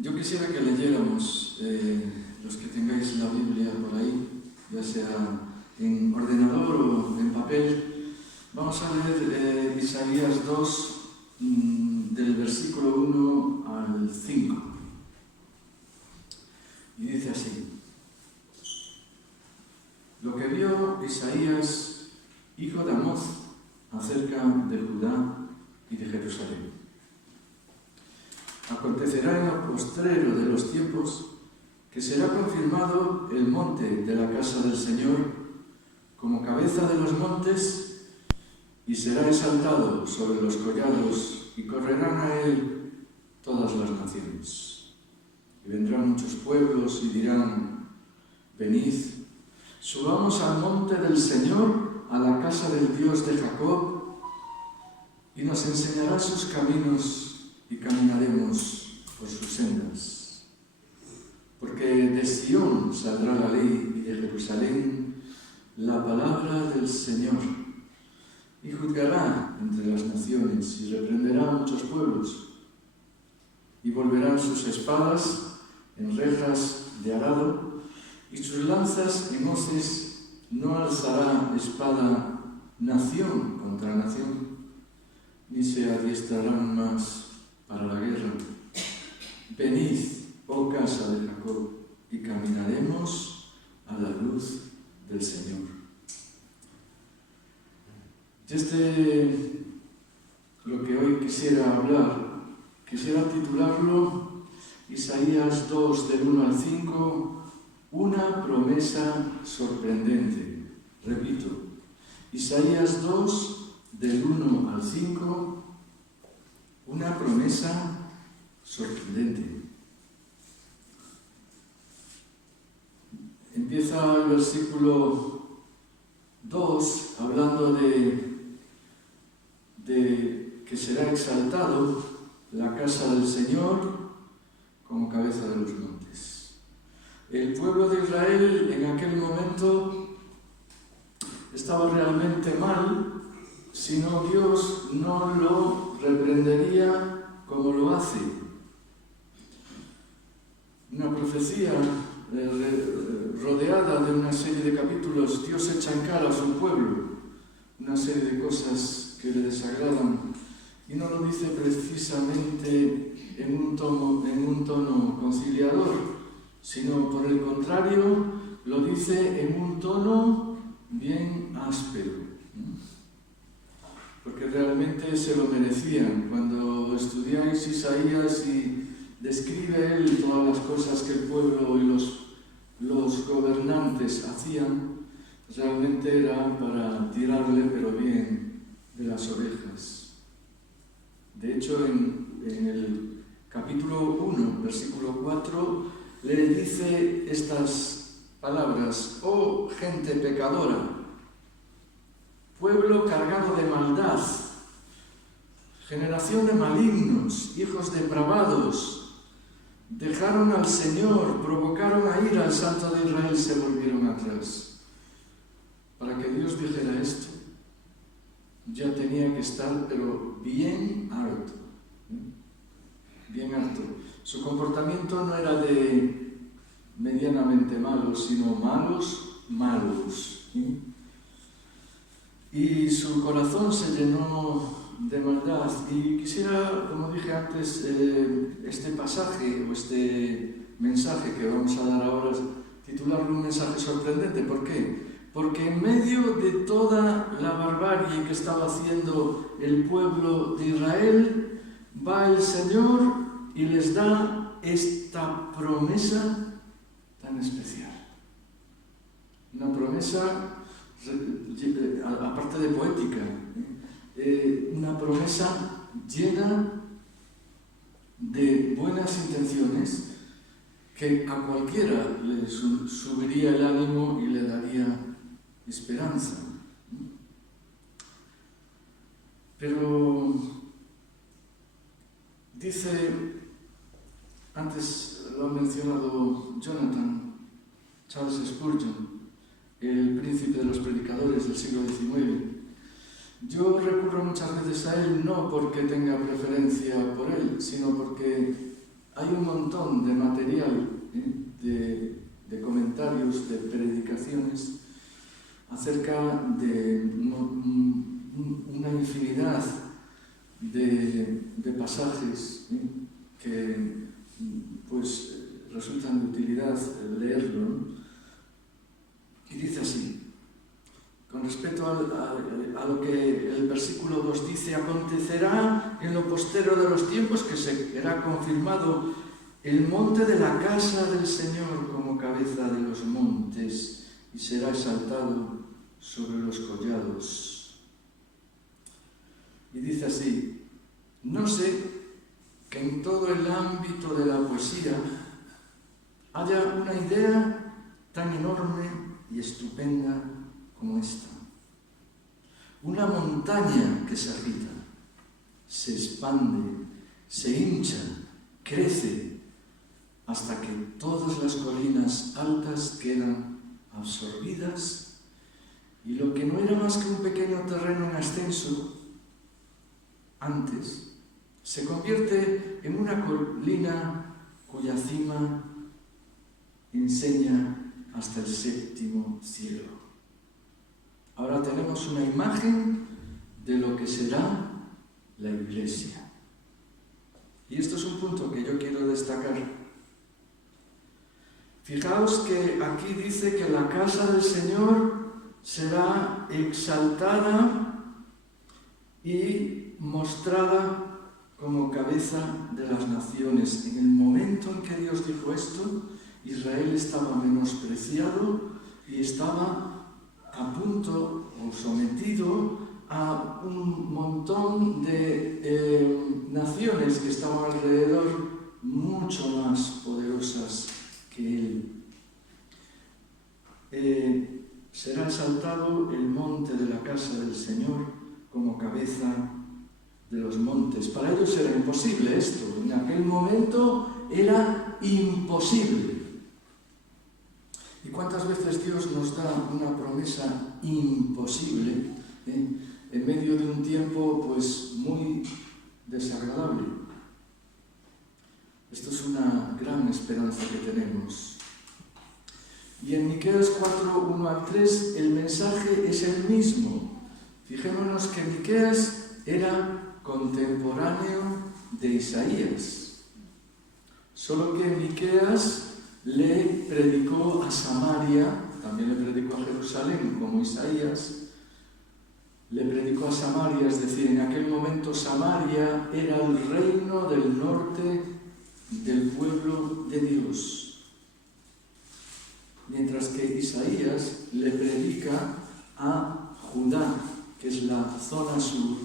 Yo quisiera que leyéramos, los que tengáis la Biblia por ahí, ya sea en ordenador o en papel. Vamos a leer Isaías 2, del versículo 1 al 5. Y dice así: Lo que vio Isaías, hijo de Amoz, acerca de Judá y de Jerusalén. Acontecerá en el postrero de los tiempos que será confirmado el monte de la casa del Señor como cabeza de los montes, y será exaltado sobre los collados, y correrán a él todas las naciones. Y vendrán muchos pueblos y dirán: venid, subamos al monte del Señor, a la casa del Dios de Jacob, y nos enseñará sus caminos, y caminaremos por sus sendas. Porque de Sión saldrá la ley, y de Jerusalén la palabra del Señor. Y juzgará entre las naciones, y reprenderá a muchos pueblos. Y volverán sus espadas en rejas de arado, y sus lanzas en hoces. No alzará espada nación contra nación, ni se adiestrarán más para la guerra. Venid, oh casa de Jacob, y caminaremos a la luz del Señor. Desde lo que hoy quisiera hablar, quisiera titularlo Isaías 2, del 1 al 5, una promesa sorprendente. Repito, Isaías 2, del 1 al 5, una promesa sorprendente. Empieza el versículo 2 hablando de que será exaltado la casa del Señor como cabeza de los montes. El pueblo de Israel en aquel momento estaba realmente mal, si no Dios no lo reprendería como lo hace. Una profecía rodeada de una serie de capítulos. Dios echa en cara a su pueblo una serie de cosas que le desagradan, y no lo dice precisamente en un tono conciliador, sino por el contrario, lo dice en un tono bien áspero, porque realmente se lo merecían. Cuando estudiáis Isaías y describe él todas las cosas que el pueblo y los gobernantes hacían, realmente era para tirarle, pero bien, de las orejas. De hecho, en el capítulo 1, versículo 4, le dice estas palabras: oh gente pecadora, pueblo cargado de maldad, generación de malignos, hijos depravados, dejaron al Señor, provocaron a ira al Santo de Israel, se volvieron atrás. Para que Dios dijera esto, ya tenía que estar, pero bien harto. Bien harto. Su comportamiento no era de medianamente malo, sino malos. Y su corazón se llenó de maldad. Y quisiera, como dije antes, este pasaje o este mensaje que vamos a dar ahora, titularlo un mensaje sorprendente. ¿Por qué? Porque en medio de toda la barbarie que estaba haciendo el pueblo de Israel, va el Señor y les da esta promesa tan especial. Una promesa, aparte de poética, una promesa llena de buenas intenciones que a cualquiera le subiría el ánimo y le daría esperanza. Pero dice, antes lo ha mencionado Charles Spurgeon, el príncipe de los predicadores del siglo XIX. Yo recurro muchas veces a él no porque tenga preferencia por él, sino porque hay un montón de material, de comentarios, de predicaciones acerca de una infinidad de pasajes que pues resultan de utilidad leerlo, ¿no? Y dice así, con respecto a lo que el versículo 2 dice: acontecerá en lo postero de los tiempos que será confirmado el monte de la casa del Señor como cabeza de los montes y será exaltado sobre los collados. Y dice así: no sé que en todo el ámbito de la poesía haya una idea tan enorme y estupenda como esta. Una montaña que se agita, se expande, se hincha, crece, hasta que todas las colinas altas quedan absorbidas y lo que no era más que un pequeño terreno en ascenso antes se convierte en una colina cuya cima enseña hasta el séptimo cielo. Ahora tenemos una imagen de lo que será la Iglesia. Y esto es un punto que yo quiero destacar. Fijaos que aquí dice que la casa del Señor será exaltada y mostrada como cabeza de las naciones. En el momento en que Dios dijo esto, Israel estaba menospreciado y estaba a punto o sometido a un montón de naciones que estaban alrededor, mucho más poderosas que él. Será exaltado el monte de la casa del Señor como cabeza de los montes. Para ellos era imposible esto. En aquel momento era imposible. ¿Y cuántas veces Dios nos da una promesa imposible en medio de un tiempo pues muy desagradable? Esto es una gran esperanza que tenemos. Y en Miqueas 4, 1 al 3 el mensaje es el mismo. Fijémonos que Miqueas era contemporáneo de Isaías, solo que Miqueas le predicó a Samaria, también le predicó a Jerusalén como Isaías, le predicó a Samaria, es decir, en aquel momento Samaria era el reino del norte del pueblo de Dios. Mientras que Isaías le predica a Judá, que es la zona sur.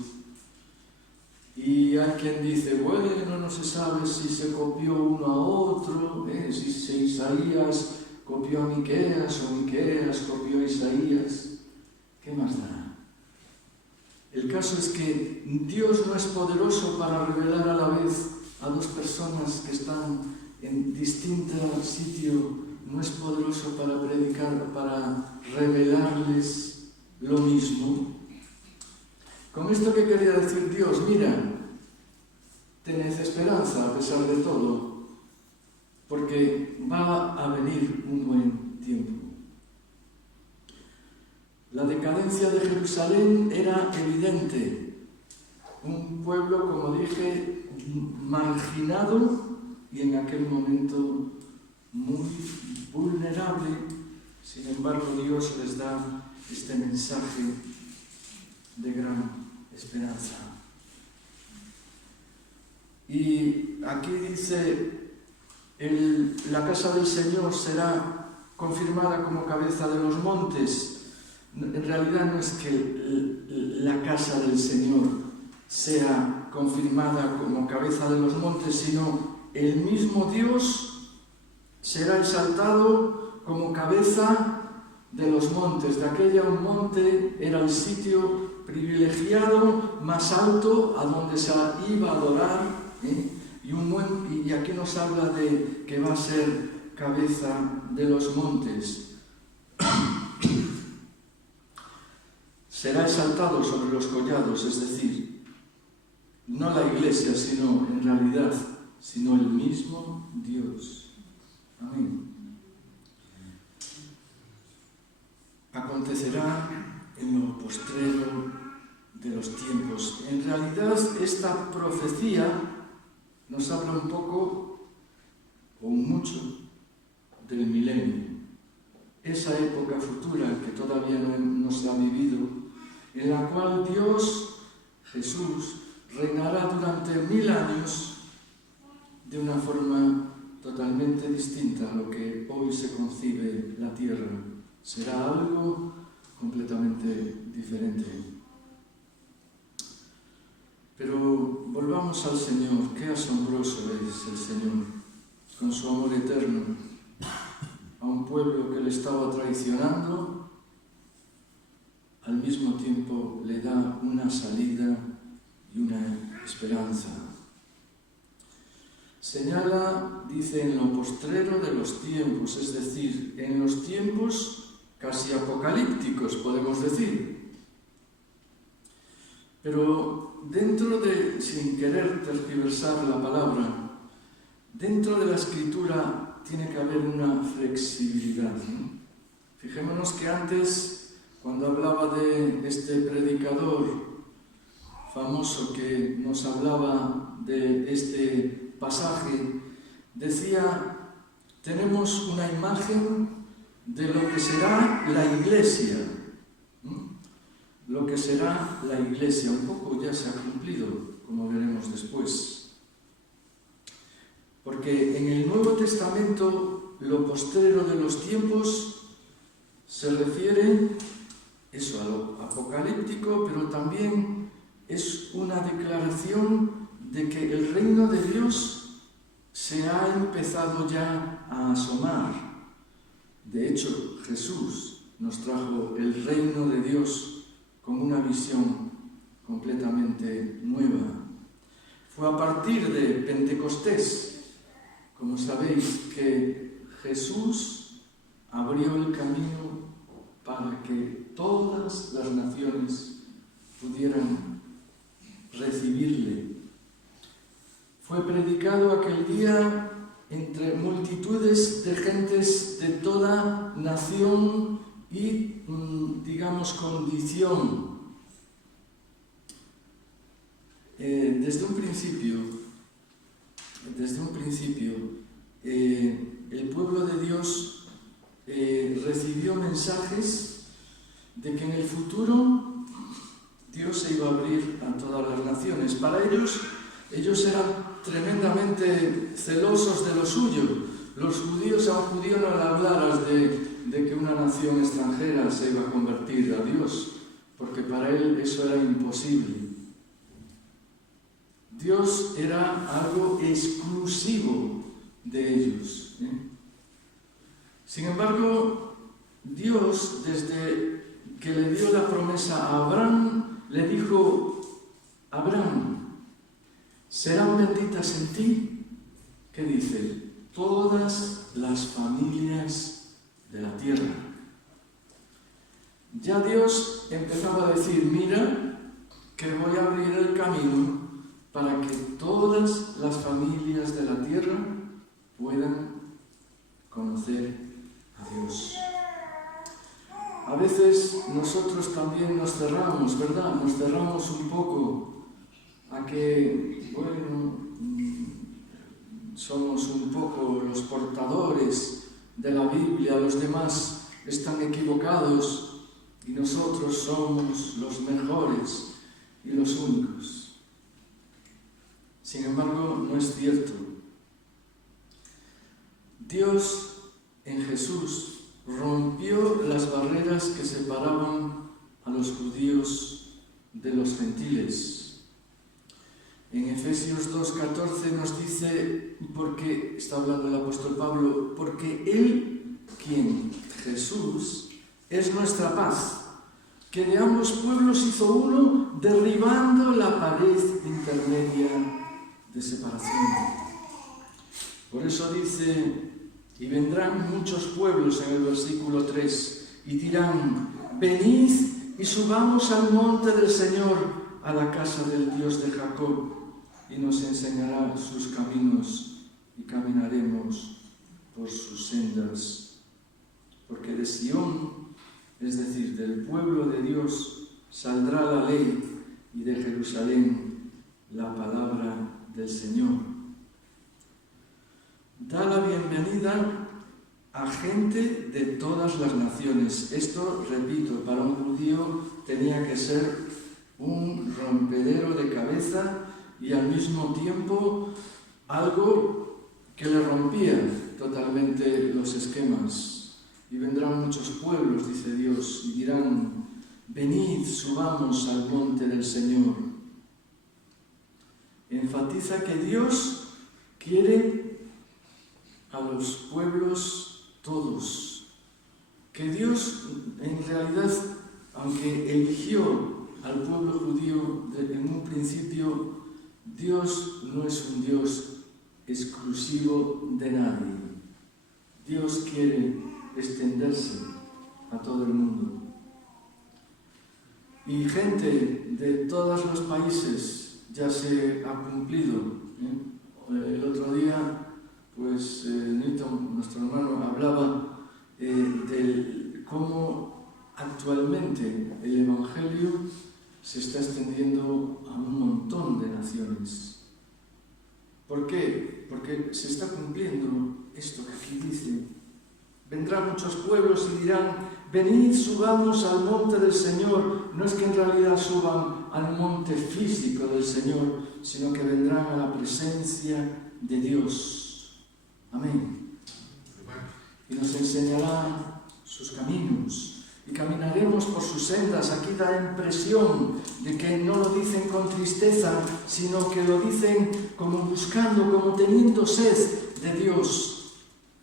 Y hay quien dice, bueno, no se sabe si se copió uno a otro, si Isaías copió a Miqueas o Miqueas copió a Isaías. ¿Qué más da? El caso es que Dios no es poderoso para revelar a la vez a dos personas que están en distinto sitio. No es poderoso para predicar, para revelarles lo mismo. Con esto, ¿qué quería decir Dios? Mira, tened esperanza a pesar de todo, porque va a venir un buen tiempo. La decadencia de Jerusalén era evidente. Un pueblo, como dije, marginado y en aquel momento muy vulnerable. Sin embargo, Dios les da este mensaje de gran esperanza. Y aquí dice, la casa del Señor será confirmada como cabeza de los montes. En realidad no es que la casa del Señor sea confirmada como cabeza de los montes, sino el mismo Dios será exaltado como cabeza de los montes. De aquella un monte era el sitio privilegiado más alto a donde se iba a adorar, y aquí nos habla de que va a ser cabeza de los montes. Será exaltado sobre los collados, es decir, no la Iglesia, sino en realidad sino el mismo Dios. Amén. Acontecerá en lo postrero de los tiempos. En realidad, esta profecía nos habla un poco o mucho del milenio, esa época futura que todavía no se ha vivido, en la cual Dios, Jesús, reinará durante 1000 años de una forma totalmente distinta a lo que hoy se concibe la tierra. Será algo completamente diferente. Pero volvamos al Señor. Qué asombroso es el Señor, con su amor eterno, a un pueblo que le estaba traicionando, al mismo tiempo le da una salida y una esperanza. Señala, dice, en lo postrero de los tiempos, es decir, en los tiempos casi apocalípticos, podemos decir. Pero dentro de, sin querer tergiversar la palabra, dentro de la Escritura tiene que haber una flexibilidad, ¿no? Fijémonos que antes, cuando hablaba de este predicador famoso que nos hablaba de este pasaje, decía, tenemos una imagen de lo que será la Iglesia. Lo que será la Iglesia, un poco ya se ha cumplido, como veremos después. Porque en el Nuevo Testamento, lo postrero de los tiempos se refiere eso a lo apocalíptico, pero también es una declaración de que el reino de Dios se ha empezado ya a asomar. De hecho, Jesús nos trajo el reino de Dios con una visión completamente nueva. Fue a partir de Pentecostés, como sabéis, que Jesús abrió el camino para que todas las naciones pudieran recibirle. Fue predicado aquel día entre multitudes de gentes de toda nación y, digamos, condición. Desde un principio, el pueblo de Dios recibió mensajes de que en el futuro Dios se iba a abrir a todas las naciones. Para ellos eran tremendamente celosos de lo suyo. Los judíos, a un judío no le hablaras de que una nación extranjera se iba a convertir a Dios, porque para él eso era imposible. Dios era algo exclusivo de ellos. Sin embargo, Dios, desde que le dio la promesa a Abraham, le dijo: Abraham, serán benditas en ti, ¿qué dice? Todas las familias de la tierra. Ya Dios empezaba a decir: mira, que voy a abrir el camino para que todas las familias de la tierra puedan conocer a Dios. A veces nosotros también nos cerramos, ¿verdad? Nos cerramos un poco a que, bueno, somos un poco los portadores de la Biblia, los demás están equivocados y nosotros somos los mejores y los únicos. Sin embargo, no es cierto. Dios en Jesús rompió las barreras que separaban a los judíos de los gentiles. En Efesios 2:14 nos dice, porque está hablando el apóstol Pablo, porque Él, quien, Jesús, es nuestra paz, que de ambos pueblos hizo uno, derribando la pared intermedia de separación. Por eso dice: y vendrán muchos pueblos, en el versículo 3, y dirán: venid y subamos al monte del Señor, a la casa del Dios de Jacob, y nos enseñará sus caminos. caminos y caminaremos por sus sendas. Porque de Sión, es decir, del pueblo de Dios, saldrá la ley, y de Jerusalén la palabra del Señor. Da la bienvenida a gente de todas las naciones. Esto, repito, para un judío tenía que ser un rompedero de cabeza y al mismo tiempo algo que le rompía totalmente los esquemas. Y vendrán muchos pueblos, dice Dios, y dirán: venid, subamos al monte del Señor. Enfatiza que Dios quiere a los pueblos todos. Que Dios, en realidad, aunque eligió al pueblo judío en un principio, Dios no es un Dios exclusivo de nadie. Dios quiere extenderse a todo el mundo. Y gente de todos los países ya se ha cumplido. El otro día, pues Newton, nuestro hermano, hablaba de cómo actualmente el Evangelio se está extendiendo a un montón de naciones. ¿Por qué? Porque se está cumpliendo esto que aquí dice. Vendrán muchos pueblos y dirán: venid, subamos al monte del Señor. No es que en realidad suban al monte físico del Señor, sino que vendrán a la presencia de Dios. Amén. Y nos enseñará sus caminos. Y caminaremos por sus sendas. Aquí da impresión de que no lo dicen con tristeza, sino que lo dicen como buscando, como teniendo sed de Dios.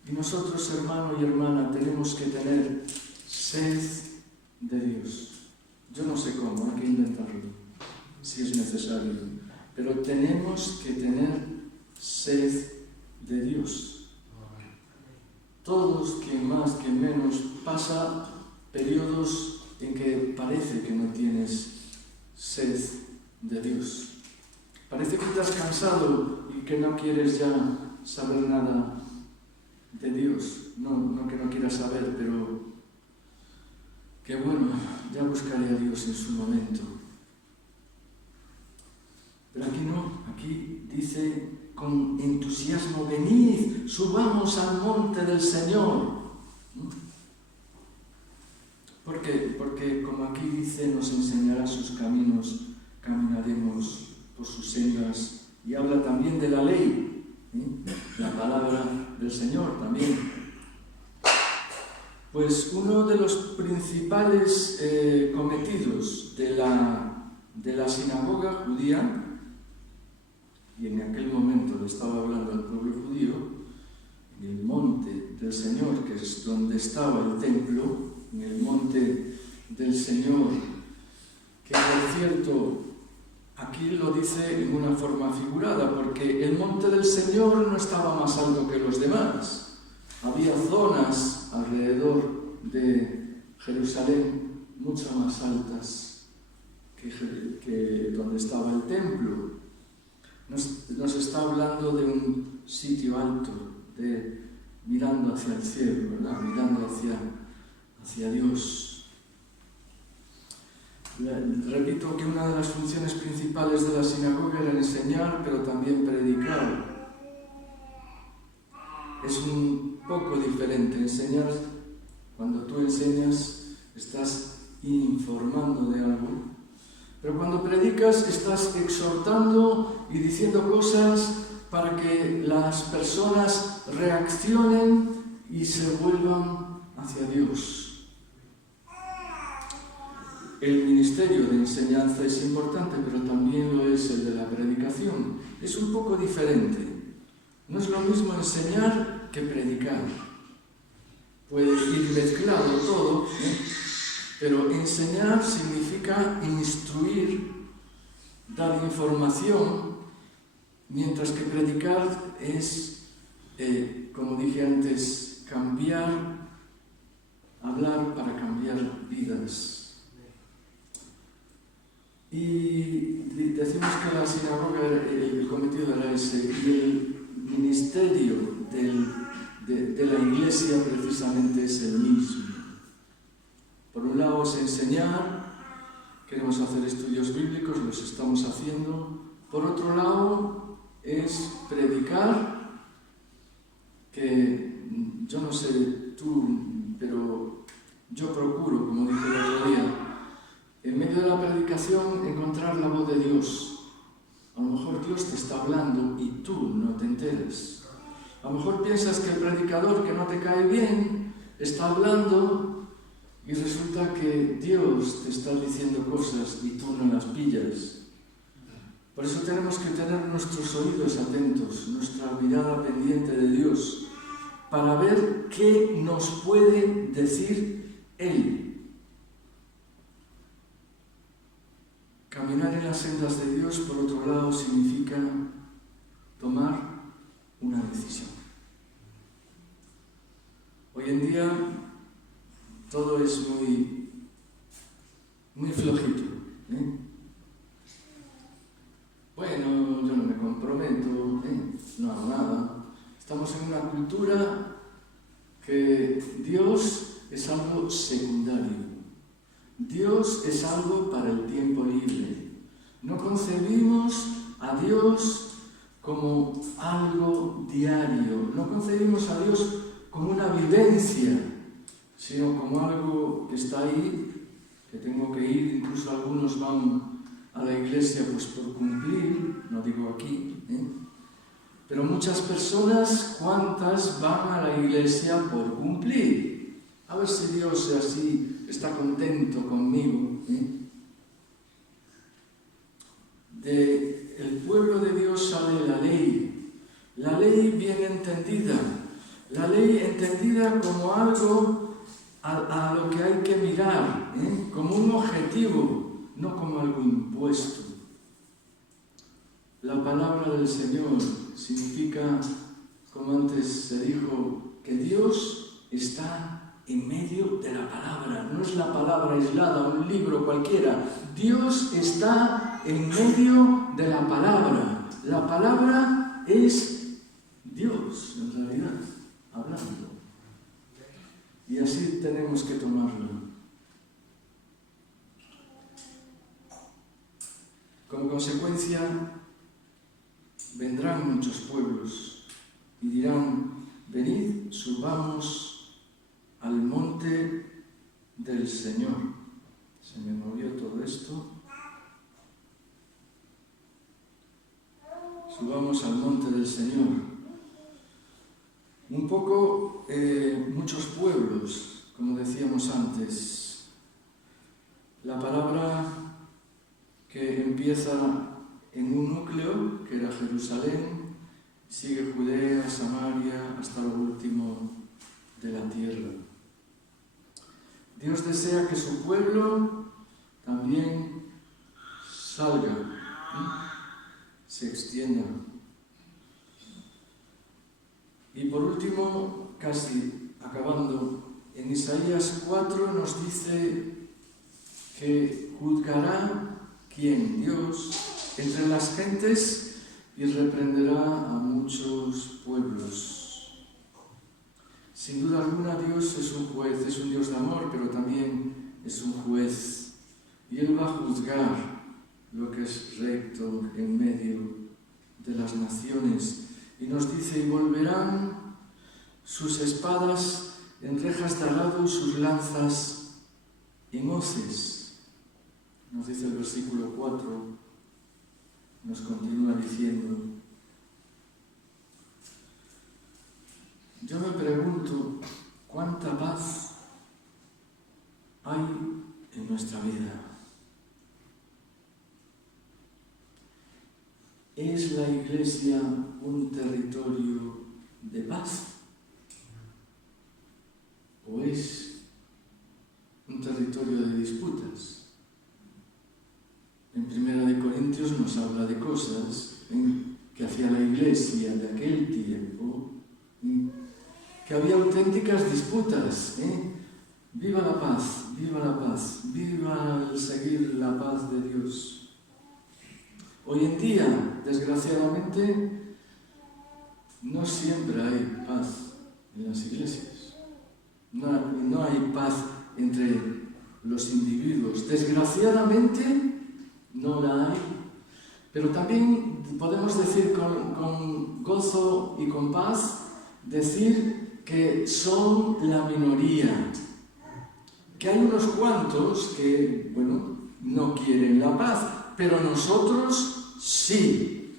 Y nosotros, hermano y hermana, tenemos que tener sed de Dios. Yo no sé cómo, hay que intentarlo, si es necesario. Pero tenemos que tener sed de Dios. Todos, quien más, quien menos, pasa periodos en que parece que no tienes sed de Dios. Parece que estás cansado y que no quieres ya saber nada de Dios. No que no quieras saber, pero que bueno, ya buscaré a Dios en su momento. Pero aquí no, aquí dice con entusiasmo: venid, subamos al monte del Señor. ¿Por qué? Porque como aquí dice, nos enseñará sus caminos, caminaremos por sus sendas. Y habla también de la ley, la palabra del Señor también. Pues uno de los principales cometidos de la sinagoga judía, y en aquel momento le estaba hablando al pueblo judío, en el monte del Señor, que es donde estaba el templo, en el monte del Señor, que por cierto, aquí lo dice en una forma figurada, porque el monte del Señor no estaba más alto que los demás. Había zonas alrededor de Jerusalén mucho más altas que donde estaba el templo. Nos está hablando de un sitio alto, mirando hacia el cielo, ¿verdad? Mirando hacia Dios. Repito que una de las funciones principales de la sinagoga era enseñar, pero también predicar. Es un poco diferente enseñar. Cuando tú enseñas, estás informando de algo. Pero cuando predicas, estás exhortando y diciendo cosas para que las personas reaccionen y se vuelvan hacia Dios. El ministerio de enseñanza es importante, pero también lo es el de la predicación. Es un poco diferente. No es lo mismo enseñar que predicar. Puede ir mezclado todo, pero enseñar significa instruir, dar información, mientras que predicar es, como dije antes, cambiar, hablar para cambiar vidas. Y decimos que la sinagoga, el cometido era ese, y ministerio de la Iglesia precisamente es el mismo. Por un lado es enseñar, queremos hacer estudios bíblicos, los estamos haciendo. Por otro lado es predicar, que yo no sé tú, pero yo procuro, como dije el otro día, en medio de la predicación encontrar la voz de Dios. A lo mejor Dios te está hablando y tú no te enteras. A lo mejor piensas que el predicador que no te cae bien está hablando y resulta que Dios te está diciendo cosas y tú no las pillas. Por eso tenemos que tener nuestros oídos atentos, nuestra mirada pendiente de Dios, para ver qué nos puede decir Él. Caminar en las sendas de Dios, por otro lado, significa tomar una decisión. Hoy en día todo es muy flojito, ¿eh? Bueno, yo no me comprometo, no hago nada. Estamos en una cultura que Dios es algo secundario. Dios es algo para el tiempo libre. No concebimos a Dios como algo diario. No concebimos a Dios como una vivencia, sino como algo que está ahí, que tengo que ir. Incluso algunos van a la iglesia pues por cumplir, no digo aquí, pero muchas personas, ¿cuántas van a la iglesia por cumplir? A ver si Dios así está contento conmigo. Del pueblo de Dios sale la ley bien entendida, la ley entendida como algo a lo que hay que mirar, como un objetivo, no como algo impuesto. La palabra del Señor significa, como antes se dijo, que Dios está en medio de la palabra. No es la palabra aislada, un libro cualquiera. Dios está en medio de la palabra. La palabra es Dios, en realidad, hablando. Y así tenemos que tomarlo. Como consecuencia, vendrán muchos pueblos y dirán: venid, subamos al monte del Señor. Se me movió todo esto. Subamos al monte del Señor. Un poco, muchos pueblos, como decíamos antes. La palabra que empieza en un núcleo, que era Jerusalén, sigue Judea, Samaria, hasta lo último de la tierra. Dios desea que su pueblo también salga, se extienda. Y por último, casi acabando, en Isaías 4 nos dice que juzgará ¿quién? Dios, entre las gentes, y reprenderá a muchos pueblos. Sin duda alguna, Dios es un juez, es un Dios de amor, pero también es un juez. Y Él va a juzgar lo que es recto en medio de las naciones. Y nos dice: y volverán sus espadas en rejas de arado y sus lanzas en hoces. Nos dice el versículo 4, nos continúa diciendo: yo me pregunto cuánta paz hay en nuestra vida. ¿Es la Iglesia un territorio de paz? ¿O es un territorio de disputas? En 1 Corintios nos habla de cosas que hacía la Iglesia de aquel tiempo, que había auténticas disputas. Viva la paz, viva el seguir la paz de Dios. Hoy en día, desgraciadamente, no siempre hay paz en las iglesias. No hay paz entre los individuos. Desgraciadamente no la hay. Pero también podemos decir con gozo y con paz, decir que son la minoría. Que hay unos cuantos que, no quieren la paz, pero nosotros sí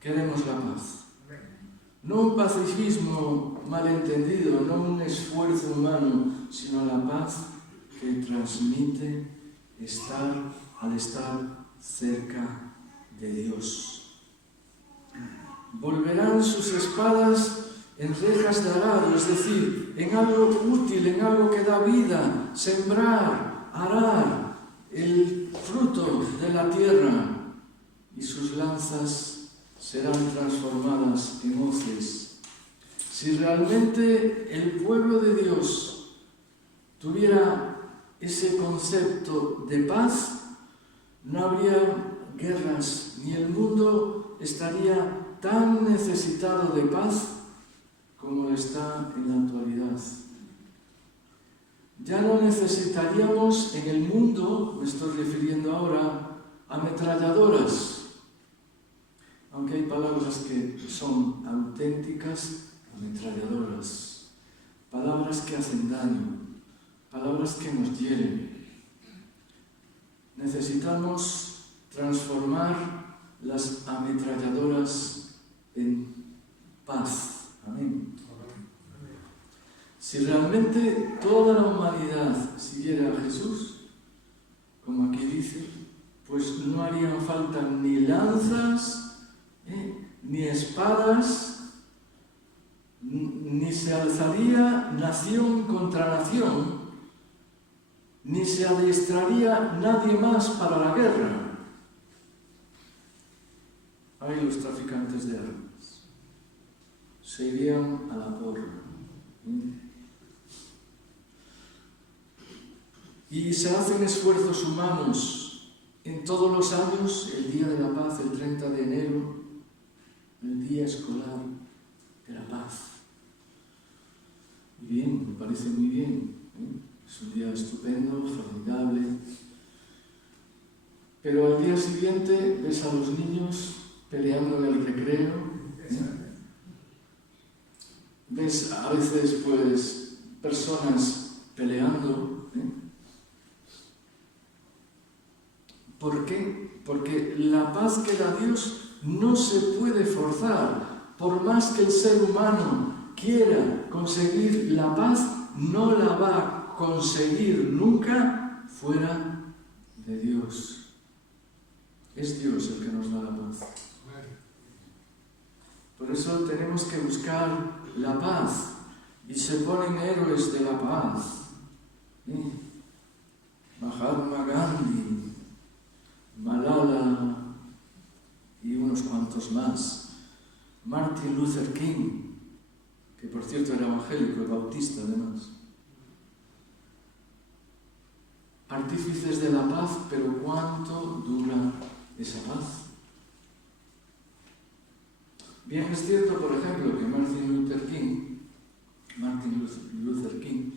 queremos la paz. No un pacifismo malentendido, no un esfuerzo humano, sino la paz que transmite al estar cerca de Dios. Volverán sus espadas en rejas de arado, es decir, en algo útil, en algo que da vida, sembrar, arar el fruto de la tierra, y sus lanzas serán transformadas en hoces. Si realmente el pueblo de Dios tuviera ese concepto de paz, no habría guerras, ni el mundo estaría tan necesitado de paz como está en la actualidad. Ya no necesitaríamos en el mundo, me estoy refiriendo ahora, ametralladoras, aunque hay palabras que son auténticas ametralladoras, palabras que hacen daño, palabras que nos hieren. Necesitamos transformar las ametralladoras en paz. Amén. Si realmente toda la humanidad siguiera a Jesús, como aquí dice, pues no harían falta ni lanzas, ni espadas, ni se alzaría nación contra nación, ni se adiestraría nadie más para la guerra. Hay los traficantes de armas. Se irían a la porra. Y se hacen esfuerzos humanos en todos los años, el Día de la Paz, el 30 de enero, el Día Escolar de la Paz. Y bien, me parece muy bien. Es un día estupendo, formidable. Pero al día siguiente ves a los niños peleando en el recreo. Ves a veces personas peleando. ¿Por qué? Porque la paz que da Dios no se puede forzar. Por más que el ser humano quiera conseguir la paz, no la va a conseguir nunca fuera de Dios. Es Dios el que nos da la paz. Por eso tenemos que buscar la paz, y se ponen héroes de la paz. Mahatma Gandhi, Malala y unos cuantos más. Martin Luther King, que por cierto era evangélico y bautista además. Artífices de la paz, pero ¿cuánto dura esa paz? Bien, es cierto, por ejemplo, que Martin Luther King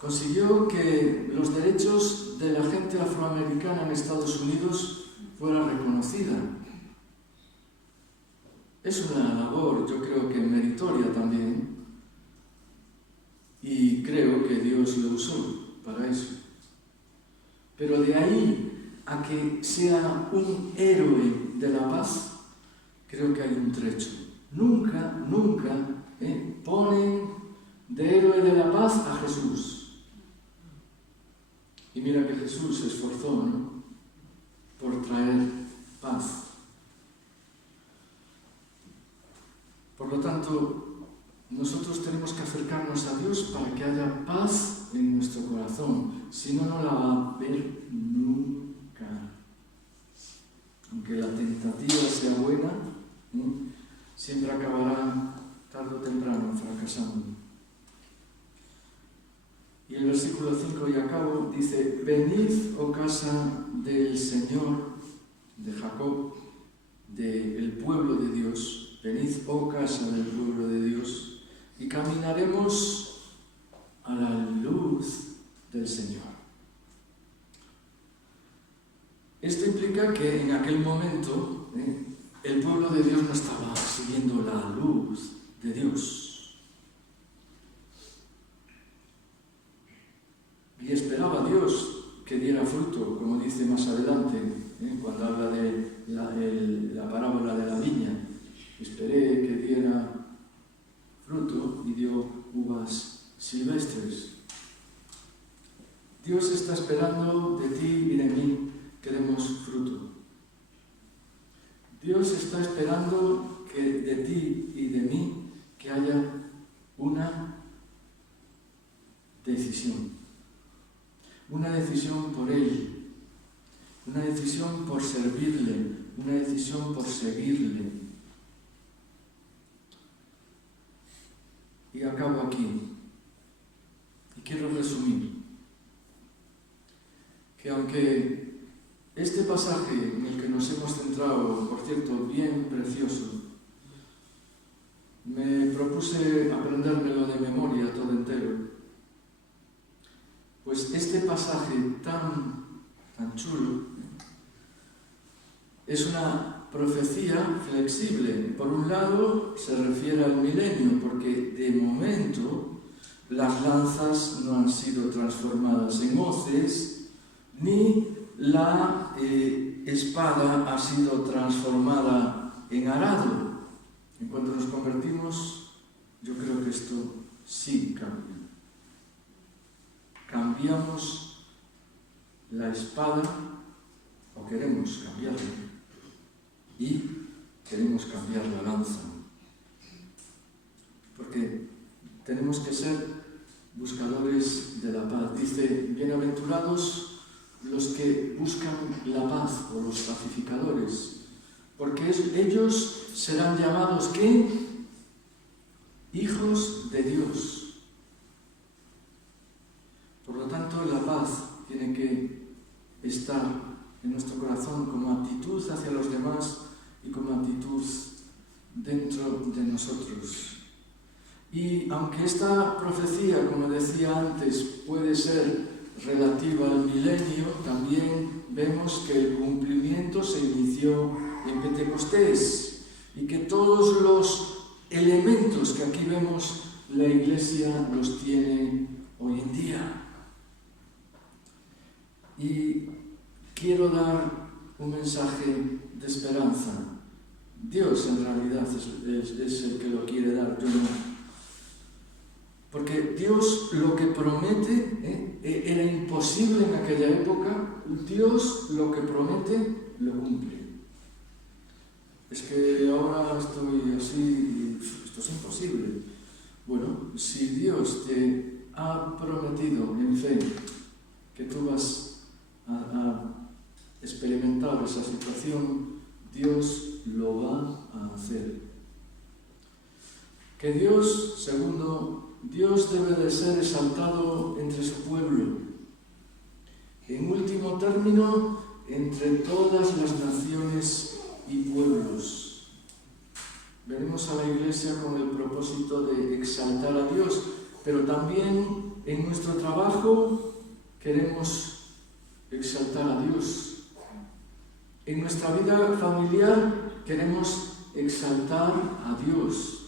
consiguió que los derechos de la gente afroamericana en Estados Unidos fueran reconocida. Es una labor, yo creo que meritoria también, y creo que Dios lo usó para eso. Pero de ahí a que sea un héroe de la paz, creo que hay un trecho. Nunca ponen de héroe de la paz a Jesús. Y mira que Jesús se esforzó, ¿no?, por traer paz. Por lo tanto, nosotros tenemos que acercarnos a Dios para que haya paz en nuestro corazón. Si no, no la va a haber nunca. Aunque la tentativa sea buena, siempre acabará tarde o temprano fracasando. Y el versículo 5 y acabo dice: venid, oh casa del Señor, de Jacob, del pueblo de Dios, venid, oh casa del pueblo de Dios, y caminaremos a la luz del Señor. Esto implica que en aquel momento el pueblo de Dios no estaba siguiendo la luz de Dios. Y esperaba a Dios que diera fruto, como dice más adelante, cuando habla de la parábola de la viña. Esperé que diera fruto y dio uvas silvestres. Dios está esperando de ti y de mí que demos fruto. Dios está esperando que de ti y de mí que haya una decisión por Él, una decisión por servirle, una decisión por seguirle. Y acabo aquí. Y quiero resumir que aunque este pasaje en el que nos hemos centrado, por cierto, bien precioso, me propuse aprendérmelo de memoria todo entero, pues este pasaje tan chulo es una profecía flexible. Por un lado se refiere al milenio, porque de momento las lanzas no han sido transformadas en hoces, ni la espada ha sido transformada en arado. En cuanto nos convertimos, yo creo que esto sí cambia. Cambiamos la espada, o queremos cambiarla, y queremos cambiar la lanza. Porque tenemos que ser buscadores de la paz. Dice, bienaventurados los que buscan la paz, o los pacificadores, porque ellos serán llamados, ¿qué? Hijos de Dios. Por lo tanto, la paz tiene que estar en nuestro corazón como actitud hacia los demás y como actitud dentro de nosotros. Y aunque esta profecía, como decía antes, puede ser relativa al milenio, también vemos que el cumplimiento se inició en Pentecostés y que todos los elementos que aquí vemos la Iglesia los tiene hoy en día. Y quiero dar un mensaje de esperanza. Dios en realidad es el que lo quiere dar, yo no. Porque Dios lo que promete era imposible en aquella época. Dios lo que promete lo cumple. Es que ahora estoy así y esto es imposible. Bueno, si Dios te ha prometido en fe que tú vas a experimentar esa situación, Dios lo va a hacer. Que Dios, segundo, Dios debe de ser exaltado entre su pueblo. En último término, entre todas las naciones y pueblos. Venimos a la Iglesia con el propósito de exaltar a Dios, pero también en nuestro trabajo queremos exaltar a Dios. En nuestra vida familiar queremos exaltar a Dios.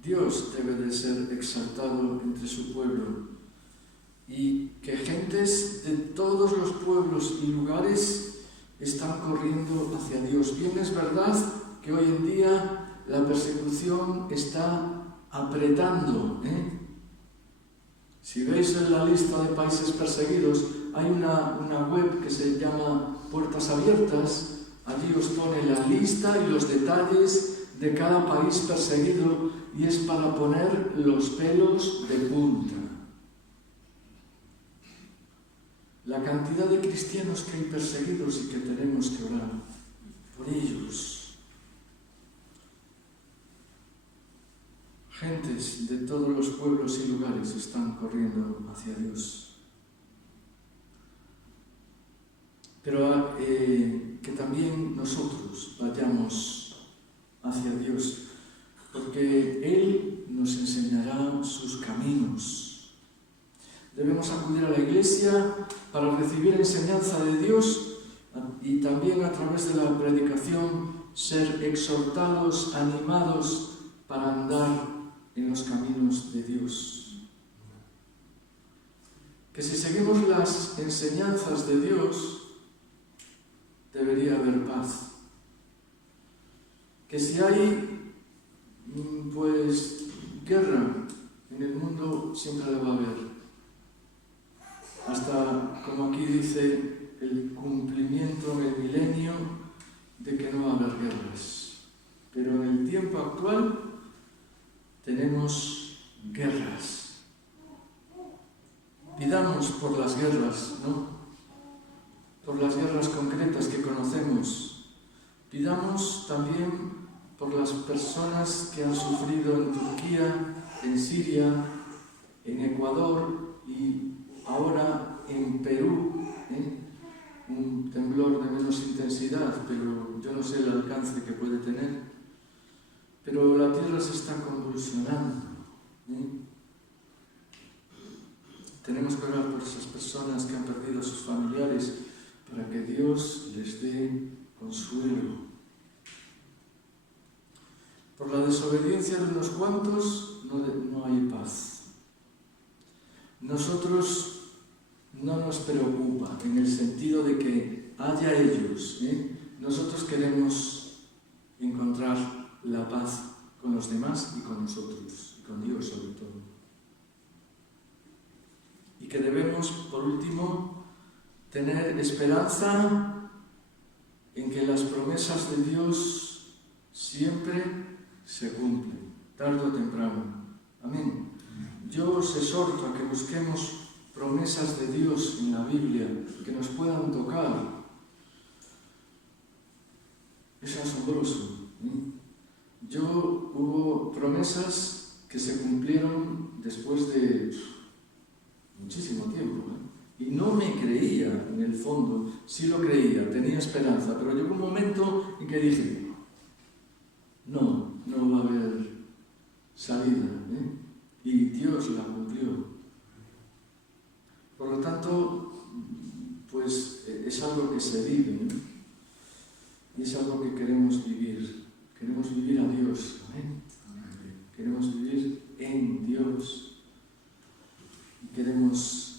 Dios debe de ser exaltado entre su pueblo y que gentes de todos los pueblos y lugares están corriendo hacia Dios. Bien es verdad que hoy en día la persecución está apretando. Si veis en la lista de países perseguidos, hay una web que se llama Puertas Abiertas. Allí os pone la lista y los detalles de cada país perseguido y es para poner los pelos de punta. La cantidad de cristianos que hay perseguidos y que tenemos que orar por ellos. Gentes de todos los pueblos y lugares están corriendo hacia Dios. Pero que también nosotros vayamos hacia Dios, porque Él nos enseñará sus caminos. Debemos acudir a la Iglesia para recibir enseñanza de Dios y también a través de la predicación ser exhortados, animados para andar en los caminos de Dios. Que si seguimos las enseñanzas de Dios, debería haber paz. Que si hay guerra en el mundo, siempre la va a haber. Hasta, como aquí dice, el cumplimiento en el milenio de que no va a haber guerras. Pero en el tiempo actual tenemos guerras. Pidamos por las guerras, ¿no? Por las guerras concretas que conocemos. Pidamos también por las personas que han sufrido en Turquía, en Siria, en Ecuador y ahora en Perú, un temblor de menos intensidad, pero yo no sé el alcance que puede tener. Pero la tierra se está convulsionando. Tenemos que orar por esas personas que han perdido a sus familiares para que Dios les dé consuelo. Por la desobediencia de unos cuantos no hay paz. Nosotros no nos preocupa en el sentido de que haya ellos. Nosotros queremos encontrar la paz con los demás y con nosotros, y con Dios sobre todo. Y que debemos, por último, tener esperanza en que las promesas de Dios siempre se cumplen, tarde o temprano. Amén. Yo os exhorto a que busquemos promesas de Dios en la Biblia que nos puedan tocar. Es asombroso. Hubo promesas que se cumplieron después de muchísimo tiempo. Y no me creía, en el fondo, sí lo creía, tenía esperanza, pero llegó un momento en que dije, no va a haber salida. Y Dios la cumplió. Por lo tanto, pues es algo que se vive, ¿no? Y es algo que queremos vivir. Queremos vivir a Dios. Queremos vivir en Dios. Y queremos